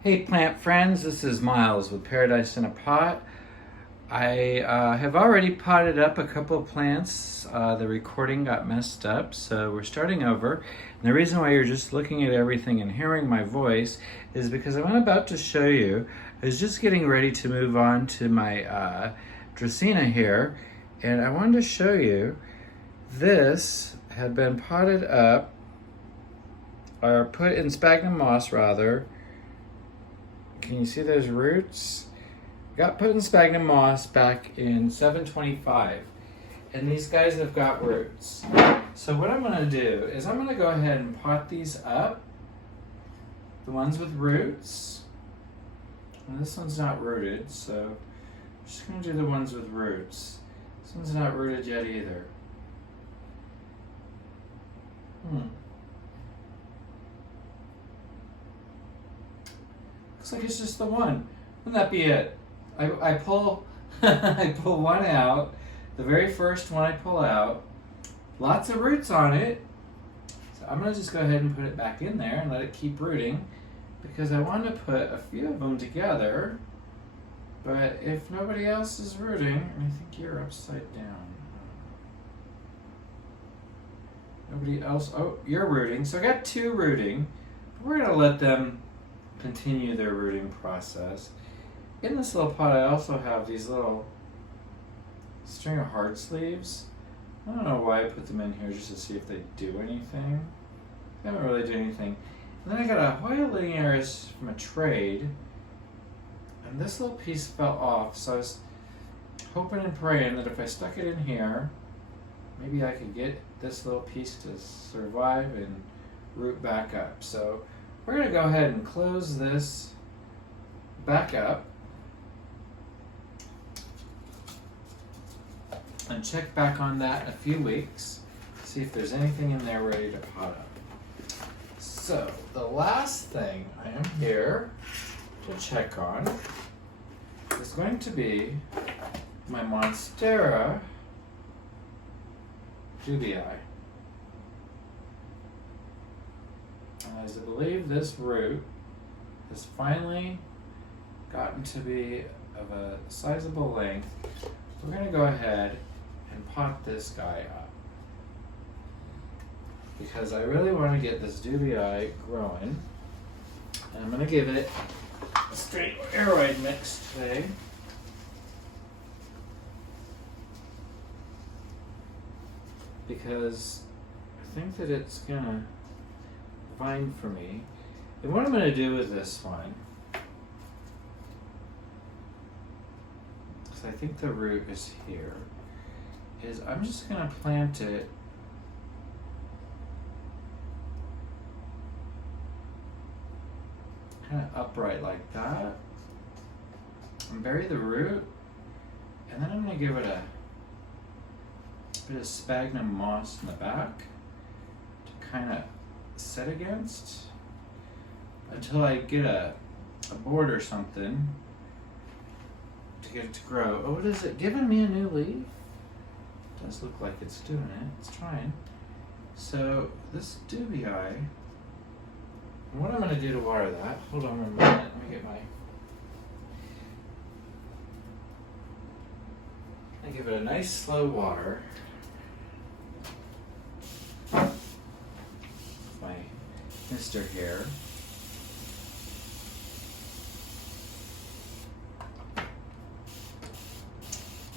Hey plant friends, this is Miles with Paradise in a Pot. I have already potted up a couple of plants. The recording got messed up, so we're starting over. And the reason why you're just looking at everything and hearing my voice is because I'm about to show you. I was just getting ready to move on to my Dracaena here, and I wanted to show you this had been potted up, or put in sphagnum moss rather. Can you see those roots? Got put in sphagnum moss back in 725, and these guys have got roots. So what I'm gonna do is I'm gonna go ahead and pot these up, the ones with roots. And this one's not rooted, so I'm just gonna do the ones with roots. This one's not rooted yet either. Looks like it's just the one. Wouldn't that be it? I pull I pull one out, the very first one I pull out. Lots of roots on it. So I'm gonna just go ahead and put it back in there and let it keep rooting because I want to put a few of them together. But if nobody else is rooting, I think you're upside down. Nobody else, oh, you're rooting. So I got two rooting. We're gonna let them continue their rooting process. In this little pot I also have these little string of heart sleeves. I don't know why I put them in here, just to see if they do anything. They haven't really done anything. And then I got a Hoya linearis from a trade, and this little piece fell off, so I was hoping and praying that if I stuck it in here, maybe I could get this little piece to survive and root back up. So we're going to go ahead and close this back up and check back on that in a few weeks, see if there's anything in there ready to pot up. So the last thing I am here to check on is going to be my Monstera dubii. As I believe this root has finally gotten to be of a sizable length, we're going to go ahead and pot this guy up because I really want to get this dubii growing. And I'm going to give it a straight aeroid mix today. Because I think that it's going to vine for me. And what I'm going to do with this one, because I think the root is here, is I'm just going to plant it kind of upright like that and bury the root, and then I'm going to give it a bit of sphagnum moss in the back to kind of set against until I get a board or something to get it to grow. Oh, is it giving me a new leaf? It does look like it's doing it. It's trying. So this dubii, what I'm going to do to water that, hold on a minute, let me get my, I give it a nice slow water. My mister here.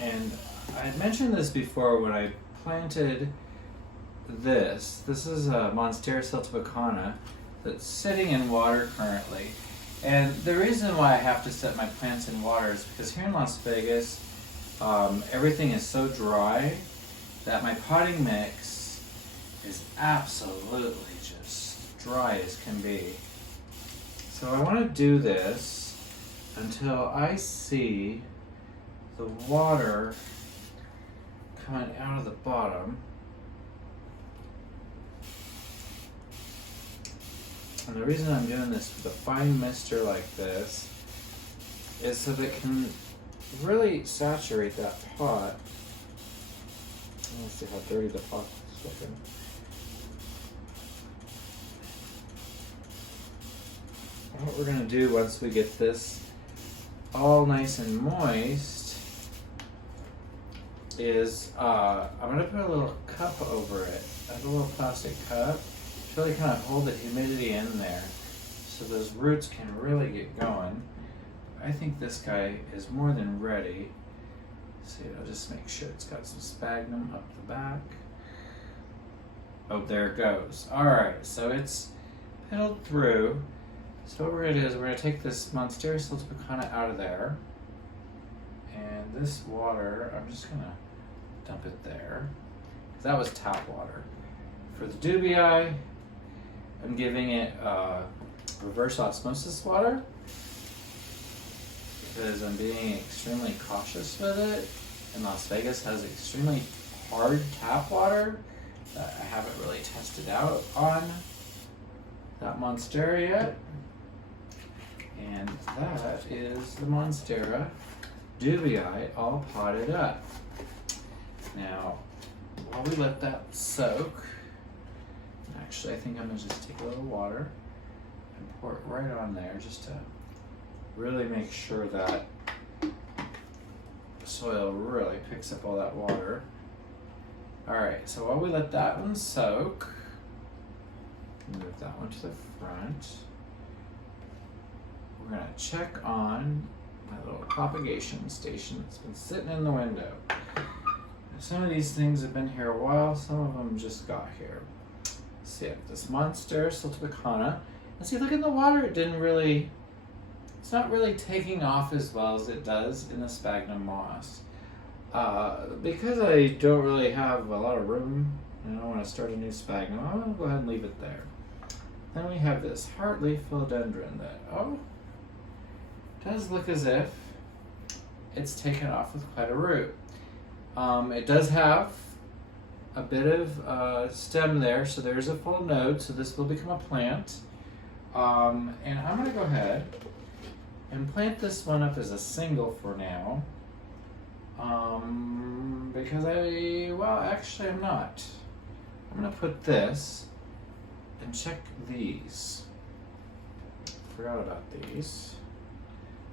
And I had mentioned this before when I planted this. This is a Monstera siltibacana that's sitting in water currently. And the reason why I have to set my plants in water is because here in Las Vegas, everything is so dry that my potting mix is absolutely just dry as can be. So I want to do this until I see the water coming out of the bottom. And the reason I'm doing this with a fine mister like this is so that it can really saturate that pot. Let's see how dirty the pot is looking. what we're gonna do once we get this all nice and moist is I'm gonna put a little cup over it. I have a little plastic cup to really kind of hold the humidity in there so those roots can really get going. I think this guy is more than ready. See, I'll just make sure it's got some sphagnum up the back. Oh, there it goes. All right, so it's petaled through. So what we're gonna do is we're gonna take this Monstera Siltepecana out of there. And this water, I'm just gonna dump it there. 'Cause that was tap water. For the dubii, I'm giving it reverse osmosis water because I'm being extremely cautious with it. And Las Vegas has extremely hard tap water that I haven't really tested out on that Monstera yet. And that is the Monstera dubii all potted up. Now, while we let that soak, actually I think I'm gonna just take a little water and pour it right on there just to really make sure that the soil really picks up all that water. Alright, so while we let that one soak, move that one to the front. We're gonna check on my little propagation station that's been sitting in the window. Some of these things have been here a while, some of them just got here. See, this Monstera Siltepecana. And see, look at the water, it's not really taking off as well as it does in the sphagnum moss. Because I don't really have a lot of room and I don't want to start a new sphagnum, I'm going to go ahead and leave it there. Then we have this heartleaf philodendron that, does look as if it's taken off with quite a root. It does have a bit of stem there, so there's a full node, so this will become a plant. And I'm going to go ahead and plant this one up as a single for now. Because actually I'm not. I'm going to put this and check these. Forgot about these.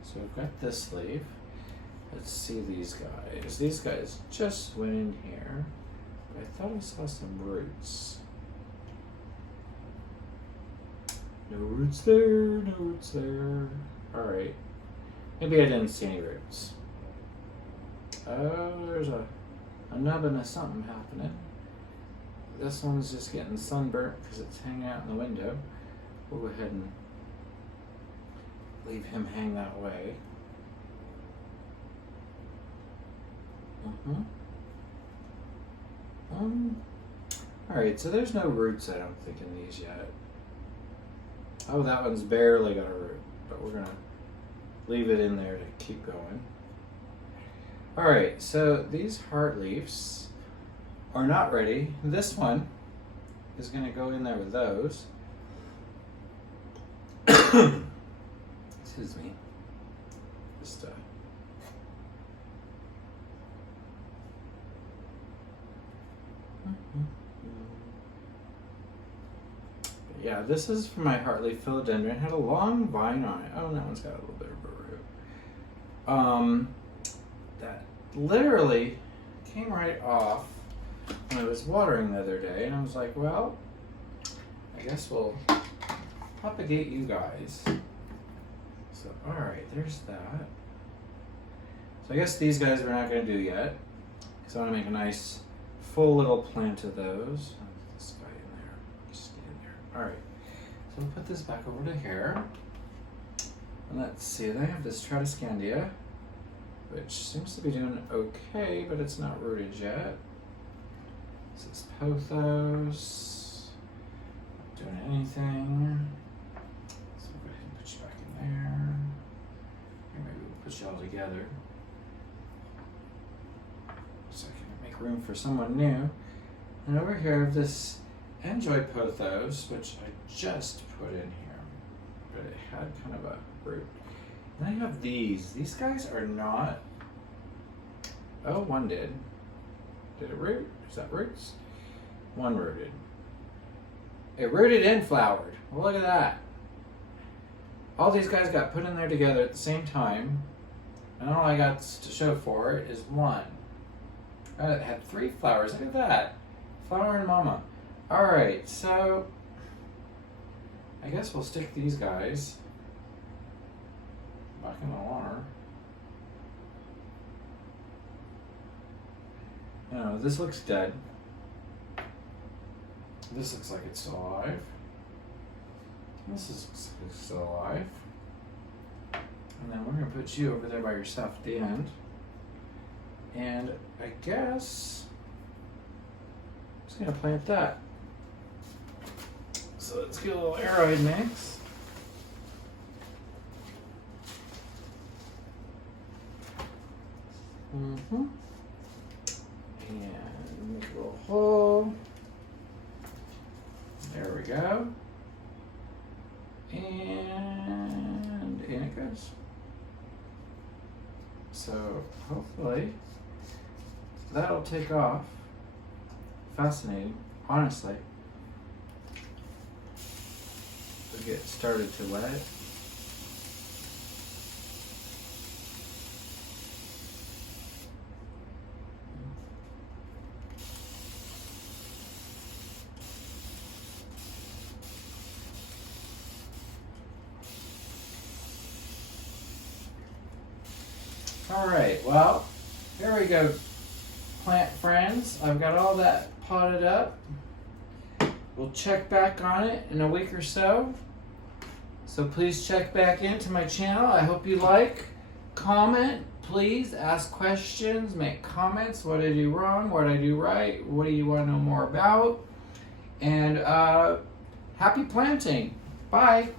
So we've got this leaf. Let's see these guys. These guys just went in here. But I thought I saw some roots. No roots there, no roots there. Alright. Maybe I didn't see any roots. Oh, there's a nub and a something happening. This one's just getting sunburnt because it's hanging out in the window. We'll go ahead and leave him hang that way. Alright, so there's no roots, I don't think, in these yet. Oh, that one's barely got a root, but we're gonna leave it in there to keep going. Alright, so these heart leaves are not ready. This one is gonna go in there with those. Excuse me. Just yeah, this is from my heartleaf philodendron. It had a long vine on it. Oh, that one's got a little bit of a root. That literally came right off when I was watering the other day, and I was like, well, I guess we'll propagate you guys. So, alright, there's that. So I guess these guys we're not going to do yet, because I want to make a nice full little plant of those. This guy in there. Just stay in there. Alright, so we'll put this back over to here. And let's see, then I have this Tradescandia, which seems to be doing okay, but it's not rooted yet. This is Pothos. Not doing anything. So we'll go ahead and put you back in there. Or maybe we'll put you all together, so I can make room for someone new. And over here I have this Enjoy Pothos, which I just put in here, but it had kind of a root. And I have these. These guys are not. Oh, one did. Did it root? Is that roots? One rooted. It rooted and flowered. Well, look at that. all these guys got put in there together at the same time, and all I got to show for it is one. I had 3 flowers. Look at that. Flower and mama. Alright, so I guess we'll stick these guys back in the water. No, this looks dead. This looks like it's still alive. This looks like it's still alive. And then we're going to put you over there by yourself at the end. And I guess I'm just going to plant that. So let's get a little aroid mix. And make a little hole. There we go. And in it goes. So hopefully that'll take off. Fascinating, honestly. We'll get started to wet it. All right, well, here we go, plant friends. I've got all that potted up. We'll check back on it in a week or so. So please check back into my channel. I hope you like. Comment, please, ask questions, make comments. What did I do wrong? What did I do right? What do you want to know more about? And happy planting. Bye.